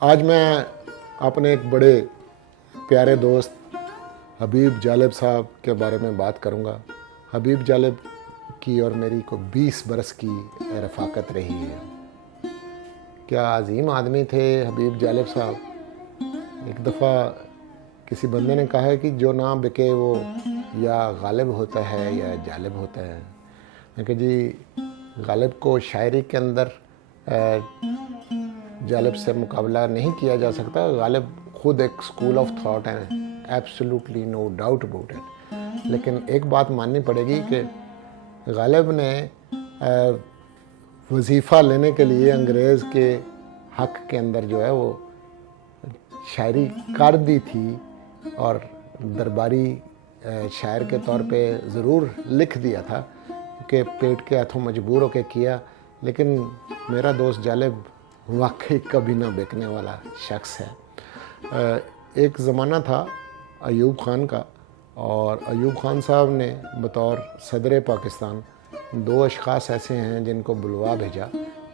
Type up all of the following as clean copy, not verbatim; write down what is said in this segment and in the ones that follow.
آج میں اپنے ایک بڑے پیارے دوست حبیب جالب صاحب کے بارے میں بات کروں گا۔ حبیب جالب کی اور میری کو 20 برس کی رفاقت رہی ہے۔ کیا عظیم آدمی تھے حبیب جالب صاحب۔ ایک دفعہ کسی بندے نے کہا ہے کہ جو نہ بکے وہ یا غالب ہوتا ہے یا جالب ہوتا ہے۔ میں کہ جی غالب کو شاعری کے اندر جالب سے مقابلہ نہیں کیا جا سکتا۔ غالب خود ایک اسکول آف تھاٹ ہے، absolutely no doubt about it. لیکن ایک بات ماننی پڑے گی کہ غالب نے وظیفہ لینے کے لیے انگریز کے حق کے اندر جو ہے وہ شاعری کر دی تھی، اور درباری شاعر کے طور پہ ضرور لکھ دیا تھا کہ پیٹ کے ہاتھوں مجبور ہو کے کیا۔ لیکن میرا دوست جالب واقعی کبھی نہ بیکنے والا شخص ہے۔ ایک زمانہ تھا ایوب خان کا، اور ایوب خان صاحب نے بطور صدر پاکستان 2 اشخاص ایسے ہیں جن کو بلوا بھیجا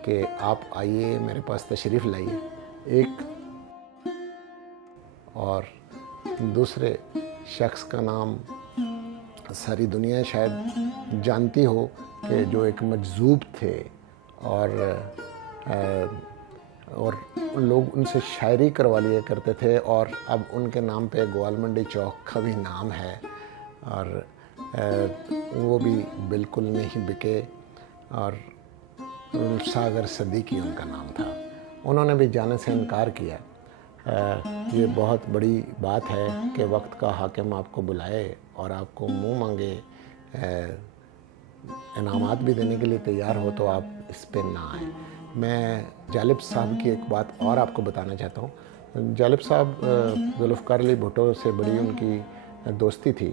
کہ آپ آئیے میرے پاس تشریف لائیے۔ ایک اور دوسرے شخص کا نام ساری دنیا شاید جانتی ہو، کہ جو ایک مجذوب تھے اور لوگ ان سے شاعری کروا لیا کرتے تھے، اور اب ان کے نام پہ گوال منڈی چوک کا بھی نام ہے، اور وہ بھی بالکل نہیں بکے۔ اور ساگر صدیقی ان کا نام تھا، انہوں نے بھی جانے سے انکار کیا۔ یہ بہت بڑی بات ہے کہ وقت کا حاکم آپ کو بلائے اور آپ کو منہ مانگے انعامات بھی دینے کے لیے تیار ہو، تو آپ اس پہ نہ آئیں۔ میں جالب صاحب کی ایک بات اور آپ کو بتانا چاہتا ہوں۔ جالب صاحب ذوالفقار علی بھٹو سے بڑی ان کی دوستی تھی،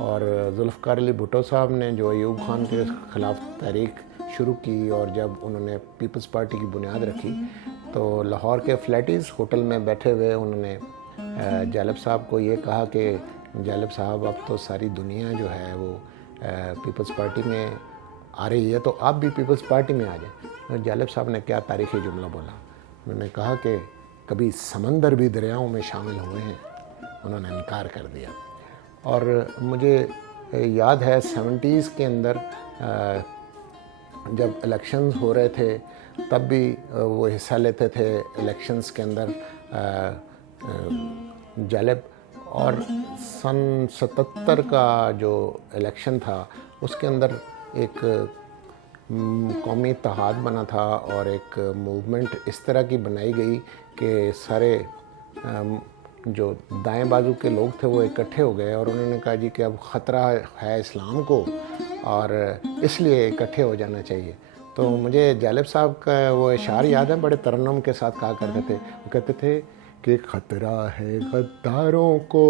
اور ذوالفقار علی بھٹو صاحب نے جو ایوب خان کے خلاف تحریک شروع کی، اور جب انہوں نے پیپلز پارٹی کی بنیاد رکھی، تو لاہور کے فلیٹیز ہوٹل میں بیٹھے ہوئے انہوں نے جالب صاحب کو یہ کہا کہ جالب صاحب اب تو ساری دنیا جو ہے وہ پیپلز پارٹی میں آ رہی ہے، تو آپ بھی پیپلز پارٹی میں آ جائیں۔ جالب صاحب نے کیا تاریخی جملہ بولا، انہوں نے کہا کہ کبھی سمندر بھی دریاؤں میں شامل ہوئے ہیں، انہوں نے انکار کر دیا۔ اور مجھے یاد ہے 70s کے اندر جب الیکشنز ہو رہے تھے، تب بھی وہ حصہ لیتے تھے الیکشنز کے اندر جالب۔ اور سن 77 کا جو الیکشن تھا اس کے اندر ایک قومی اتحاد بنا تھا، اور ایک موومنٹ اس طرح کی بنائی گئی کہ سارے جو دائیں بازو کے لوگ تھے وہ اکٹھے ہو گئے، اور انہوں نے کہا جی کہ اب خطرہ ہے اسلام کو، اور اس لیے اکٹھے ہو جانا چاہیے۔ تو مجھے جالب صاحب کا وہ اشعار یاد ہے، بڑے ترنم کے ساتھ کہا کرتے تھے، وہ کہتے تھے کہ خطرہ ہے غداروں کو،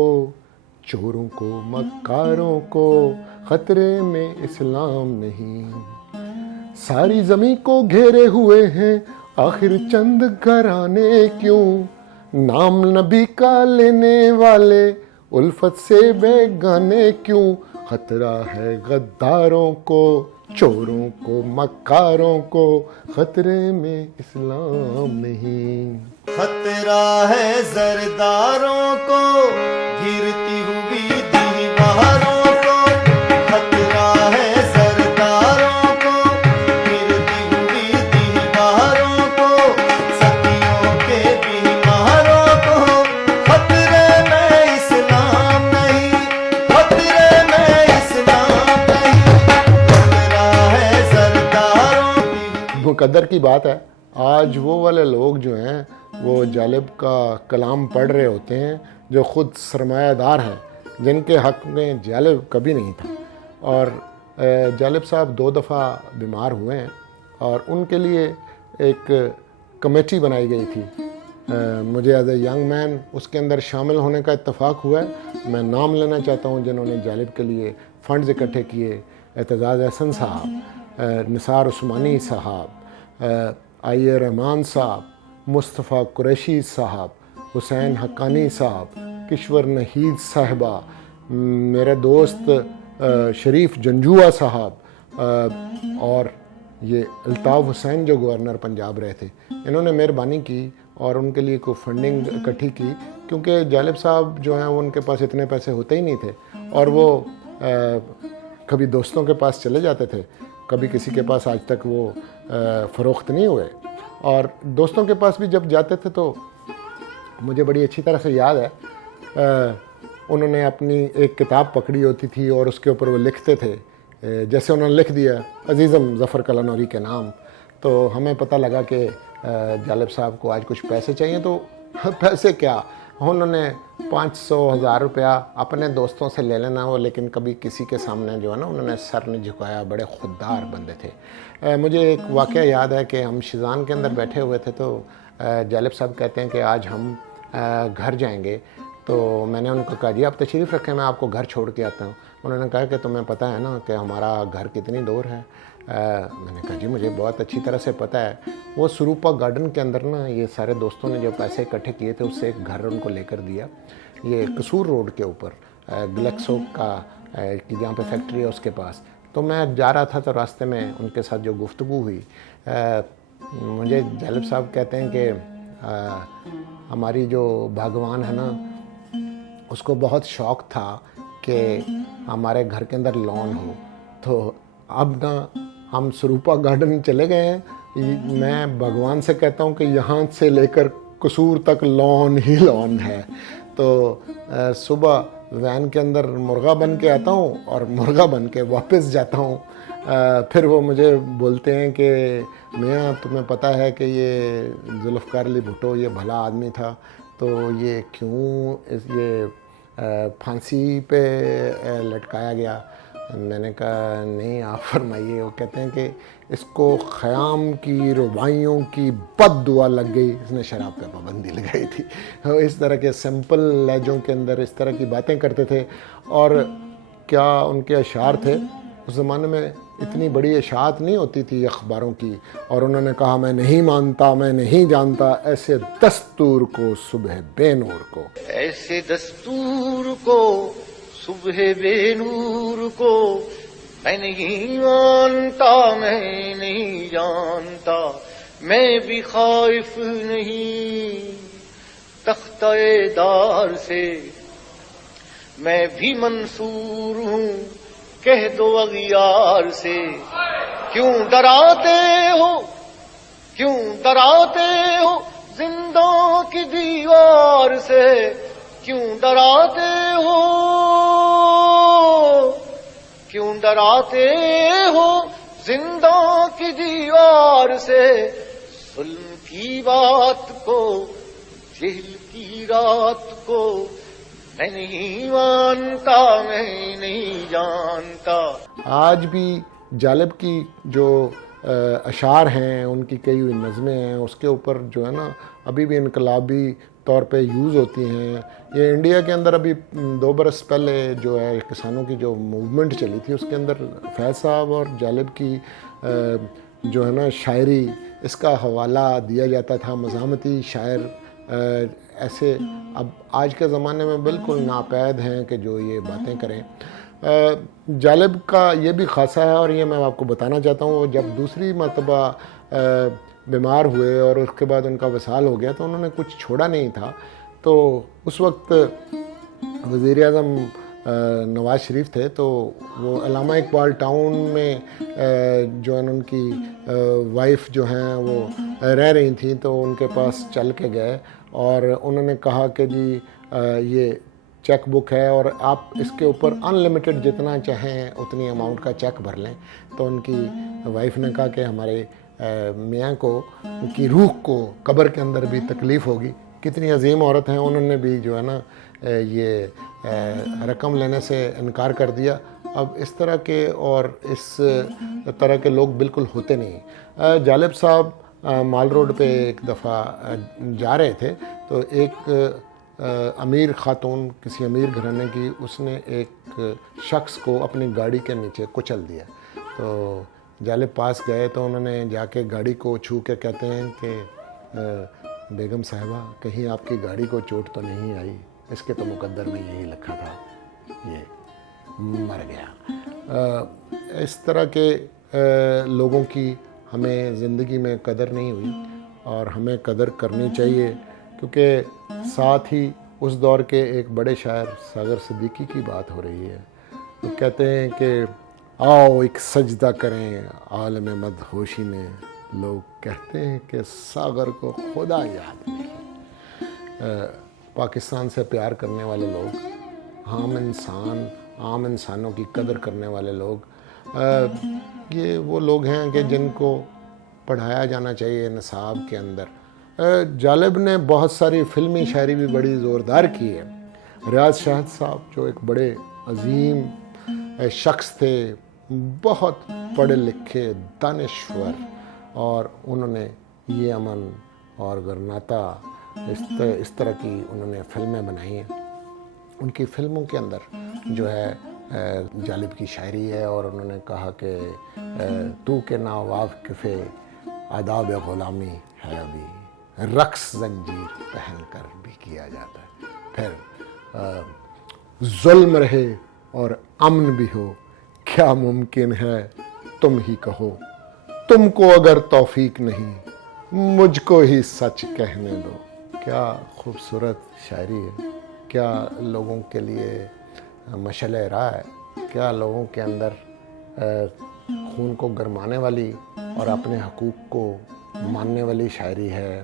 چوروں کو، مکاروں کو، خطرے میں اسلام نہیں۔ ساری زمین کو گھیرے ہوئے ہیں آخر چند گھرانے کیوں، نام نبی کا لینے والے الفت سے بیگانے کیوں۔ خطرہ ہے غداروں کو، چوروں کو، مکاروں کو، خطرے میں اسلام نہیں۔ خطرہ ہے زرداروں کو، گرتی ہوئی دیواروں کو، خطرہ ہے زرداروں کو، گرتی ہوئی دیواروں کو، صدیوں کے بیماروں کو، خطرے میں اسلام نہیں، خطرے میں اسلام نہیں، خطرہ ہے زرداروں کی۔ مقدر کی بات ہے، آج وہ والے لوگ جو ہیں وہ جالب کا کلام پڑھ رہے ہوتے ہیں جو خود سرمایہ دار ہیں، جن کے حق میں جالب کبھی نہیں تھا۔ اور جالب صاحب 2 دفعہ بیمار ہوئے ہیں، اور ان کے لیے ایک کمیٹی بنائی گئی تھی۔ مجھے ایز اے ینگ مین اس کے اندر شامل ہونے کا اتفاق ہوا ہے۔ میں نام لینا چاہتا ہوں جنہوں نے جالب کے لیے فنڈز اکٹھے کیے: اعتزاز احسن صاحب، نثار عثمانی صاحب، آئی اے رحمان صاحب، مصطفیٰ قریشی صاحب، حسین حقانی صاحب، کشور نحید صاحبہ، میرے دوست شریف جنجوعہ صاحب، اور یہ الطاف حسین جو گورنر پنجاب رہے تھے، انہوں نے مہربانی کی اور ان کے لیے کوئی فنڈنگ اکٹھی کی، کیونکہ جالب صاحب جو ہیں وہ ان کے پاس اتنے پیسے ہوتے ہی نہیں تھے، اور وہ کبھی دوستوں کے پاس چلے جاتے تھے، کبھی کسی کے پاس آج تک وہ فروخت نہیں ہوئے، اور دوستوں کے پاس بھی جب جاتے تھے تو مجھے بڑی اچھی طرح سے یاد ہے انہوں نے اپنی ایک کتاب پکڑی ہوتی تھی اور اس کے اوپر وہ لکھتے تھے، جیسے انہوں نے لکھ دیا عزیزم ظفر قلعہ کے نام، تو ہمیں پتہ لگا کہ جالب صاحب کو آج کچھ پیسے چاہیے، تو پیسے کیا، انہوں نے 500,000 روپیہ اپنے دوستوں سے لے لینا وہ، لیکن کبھی کسی کے سامنے جو ہے نا انہوں نے سر نہیں جھکایا، بڑے خوددار بندے تھے۔ مجھے ایک واقعہ یاد ہے کہ ہم شیزان کے اندر بیٹھے ہوئے تھے، تو جالب صاحب کہتے ہیں کہ آج ہم گھر جائیں گے، تو میں نے ان کو کہا جی آپ تشریف رکھیں، میں آپ کو گھر چھوڑ کے آتا ہوں۔ انہوں نے کہا کہ تمہیں پتہ ہے نا کہ ہمارا گھر کتنی دور ہے؟ میں نے کہا جی مجھے بہت اچھی طرح سے پتہ ہے۔ وہ سروپا گارڈن کے اندر نا یہ سارے دوستوں نے جو پیسے اکٹھے کیے تھے اس سے ایک گھر ان کو لے کر دیا، یہ قصور روڈ کے اوپر گلیکسو کا جہاں پہ فیکٹری ہے اس کے پاس۔ تو میں جا رہا تھا تو راستے میں ان کے ساتھ جو گفتگو ہوئی، مجھے جالب صاحب کہتے ہیں کہ ہماری جو بھگوان ہے نا اس کو بہت شوق تھا کہ ہمارے گھر کے اندر لان ہو، تو اب نا ہم سروپا گارڈن چلے گئے ہیں، میں بھگوان سے کہتا ہوں کہ یہاں سے لے کر قصور تک لان ہی لان ہے، تو صبح وین کے اندر مرغا بن کے آتا ہوں اور مرغا بن کے واپس جاتا ہوں۔ پھر وہ مجھے بولتے ہیں کہ میاں تمہیں پتہ ہے کہ یہ ذوالفقار علی بھٹو یہ بھلا آدمی تھا، تو یہ کیوں یہ پھانسی پہ لٹکایا گیا؟ میں نے کہا نہیں آپ فرمائیے۔ وہ کہتے ہیں کہ اس کو خیام کی رباعیوں کی بد دعا لگ گئی، اس نے شراب پہ پابندی لگائی تھی۔ اس طرح کے سمپل لہجوں کے اندر اس طرح کی باتیں کرتے تھے، اور کیا ان کے اشعار تھے۔ اس زمانے میں اتنی بڑی اشاعت نہیں ہوتی تھی اخباروں کی، اور انہوں نے کہا میں نہیں مانتا، میں نہیں جانتا ایسے دستور کو صبح بے نور کو، ایسے دستور کو صبح بے نور کو، میں نہیں مانتا، میں نہیں جانتا، میں بھی خائف نہیں تختہ دار سے، میں بھی منصور ہوں کہہ دو اغیار سے۔ کیوں ڈراتے ہو، کیوں ڈراتے ہو زندوں کی دیوار سے، کیوں ڈراتے ہو، کیوں ڈراتے ہو زندوں کی دیوار سے، ظلم کی بات کو، جہل کی رات کو، میں نہیں مانتا، میں نہیں جانتا۔ آج بھی جالب کی جو اشعار ہیں، ان کی کئی ہوئی نظمیں ہیں، اس کے اوپر جو ہے نا ابھی بھی انقلابی طور پہ یوز ہوتی ہیں۔ یہ انڈیا کے اندر ابھی 2 برس پہلے جو ہے کسانوں کی جو موومنٹ چلی تھی، اس کے اندر فیض صاحب اور جالب کی جو ہے نا شاعری، اس کا حوالہ دیا جاتا تھا، مزاحمتی شاعر ایسے اب آج کے زمانے میں بالکل ناپید ہیں کہ جو یہ باتیں کریں۔ جالب کا یہ بھی خاصہ ہے، اور یہ میں آپ کو بتانا چاہتا ہوں، وہ جب دوسری مرتبہ بیمار ہوئے اور اس کے بعد ان کا وصال ہو گیا تو انہوں نے کچھ چھوڑا نہیں تھا۔ تو اس وقت وزیر اعظم نواز شریف تھے، تو وہ علامہ اقبال ٹاؤن میں جو ہے ان کی وائف جو ہیں وہ رہ رہی تھیں، تو ان کے پاس چل کے گئے اور انہوں نے کہا کہ جی یہ چیک بک ہے اور آپ اس کے اوپر ان لمیٹڈ جتنا چاہیں اتنی اماؤنٹ کا چیک بھر لیں۔ تو ان کی وائف نے کہا کہ ہمارے میاں کو کی روح کو قبر کے اندر بھی تکلیف ہوگی۔ کتنی عظیم عورت ہیں، انہوں نے بھی جو ہے نا یہ رقم لینے سے انکار کر دیا۔ اب اس طرح کے اور اس طرح کے لوگ بالکل ہوتے نہیں۔ جالب صاحب مال روڈ پہ ایک دفعہ جا رہے تھے، تو ایک امیر خاتون کسی امیر گھرانے کی، اس نے ایک شخص کو اپنی گاڑی کے نیچے کچل دیا۔ تو جالب پاس گئے تو انہوں نے جا کے گاڑی کو چھو کے کہتے ہیں کہ بیگم صاحبہ کہیں آپ کی گاڑی کو چوٹ تو نہیں آئی؟ اس کے تو مقدر میں یہی لکھا تھا، یہ مر گیا۔ اس طرح کے لوگوں کی ہمیں زندگی میں قدر نہیں ہوئی، اور ہمیں قدر کرنی چاہیے، کیونکہ ساتھ ہی اس دور کے ایک بڑے شاعر ساغر صدیقی کی بات ہو رہی ہے۔ وہ کہتے ہیں کہ آؤ ایک سجدہ کریں عالم مدہوشی میں، لوگ کہتے ہیں کہ ساغر کو خدا یاد نہیں۔ پاکستان سے پیار کرنے والے لوگ، عام انسانوں کی قدر کرنے والے لوگ، یہ وہ لوگ ہیں کہ جن کو پڑھایا جانا چاہیے نصاب کے اندر۔ جالب نے بہت ساری فلمی شاعری بھی بڑی زوردار کی ہے۔ ریاض شاہد صاحب جو ایک بڑے عظیم شخص تھے، بہت پڑھے لکھے دانشور، اور انہوں نے یہ امن اور گرناتا اس طرح کی انہوں نے فلمیں بنائی ہیں۔ ان کی فلموں کے اندر جو ہے جالب کی شاعری ہے، اور انہوں نے کہا کہ تو کہ ناواقف آداب غلامی ہے، ابھی رقص زنجیر پہن کر بھی کیا جاتا ہے، پھر ظلم رہے اور امن بھی ہو، کیا ممکن ہے تم ہی کہو، تم کو اگر توفیق نہیں مجھ کو ہی سچ کہنے دو۔ کیا خوبصورت شاعری ہے، کیا لوگوں کے لیے مشعل راہ ہے، کیا لوگوں کے اندر خون کو گرمانے والی اور اپنے حقوق کو ماننے والی شاعری ہے۔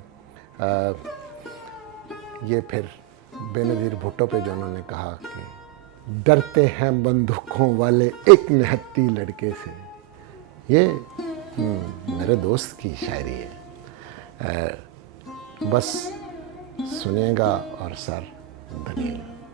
یہ پھر بے نظیر بھٹو پہ جو انہوں نے کہا کہ ڈرتے ہیں بندوقوں والے ایک نہتی لڑکے سے، یہ میرے دوست کی شاعری ہے۔ بس سنیے گا اور سر دھنیے گا۔